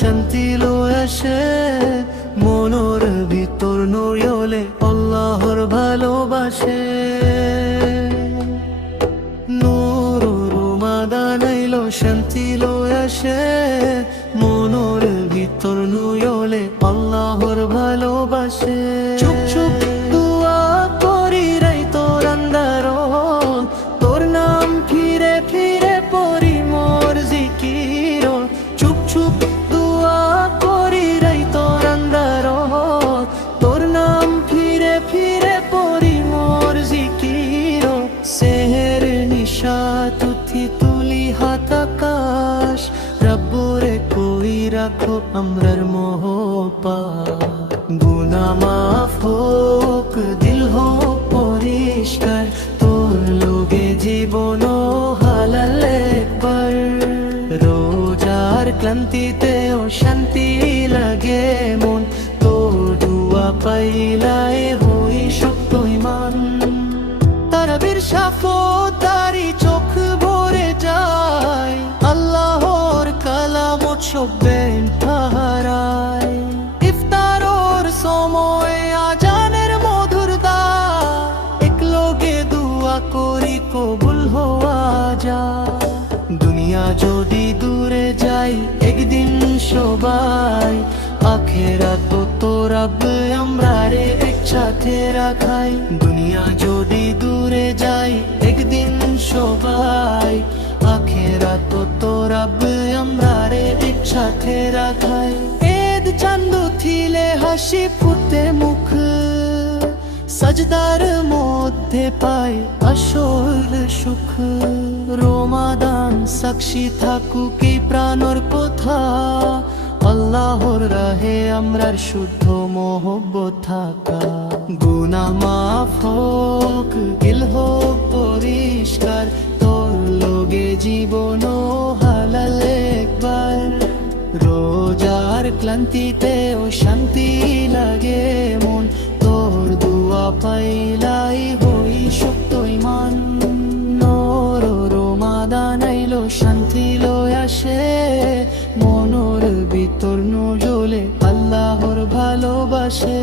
শান্তি লয়ে আসে, মনোর ভিতর নড়িলে আল্লাহর ভালোবাসে। নূর রমাদান আইলো শান্তি লয়ে আসে, মনোর ভিতর নড়িলে আল্লাহর ভালোবাসে। চুপ চুপ দুয়া করি রাই তোর আন্দারন, তোর নাম ফিরে ফিরে পড়ি মোর জিকির। চুপ চুপ দুয়া করি রাই তোর আন্দারন, তোর নাম ফিরে ফিরে পড়ি মোর জিকির। সেহের নিশা তুথি তুলি হাত আকাশ, রব্বুরে কই রাখো আমরার মোহপা। গুনাহ মাফ হোক, দিল হোক পরিষ্কার, তোর লোগে জীবন হালাল একবার। রোজার ক্লান্তিতেও শান্তি লাগে মন, তোর দুয়া পাইলাই হই শক্ত ইমান। তারাবির সাফতারি চোখ ভরে যায়, আল্লাহর কালাম উৎসবেন হারায়। ইফতারর সময় আজানের মধুর দা, একলগে দুয়া করি কবুল হওয়া যায়। দুনিয়া যদি দূরে যাই একদিন সবাই, আখেরাত তো রব আমরা রে একসাথে রাখাই। দুনিয়া যদি দূরে যাই একদিন সবাই, আখেরাত তো রব আমরা রে একসাথে রাখাই। এদ চাঁদ থিলে হাসি ফুটে মুখ, সজদার মধ্যে পাই আসল সুখ। রমাদান সাক্ষী থাকুক এই প্রাণর কথা, আল্লাহর রাহে আমরার শুদ্ধ মোহব্বত থাকা। গুনাহ মাফ হোক, দিল হোক পরিষ্কার, তোর লোগে জীবন হালাল একবার। রোজার ক্লান্তিতেও শান্তি লাগে মন, তোর দুয়া পাইলাই হই শক্ত ইমান। নূর রমাদান আইলো শান্তি লয়ে আসে, মনোর ভিতর নজলে আল্লাহর ভালোবাসে।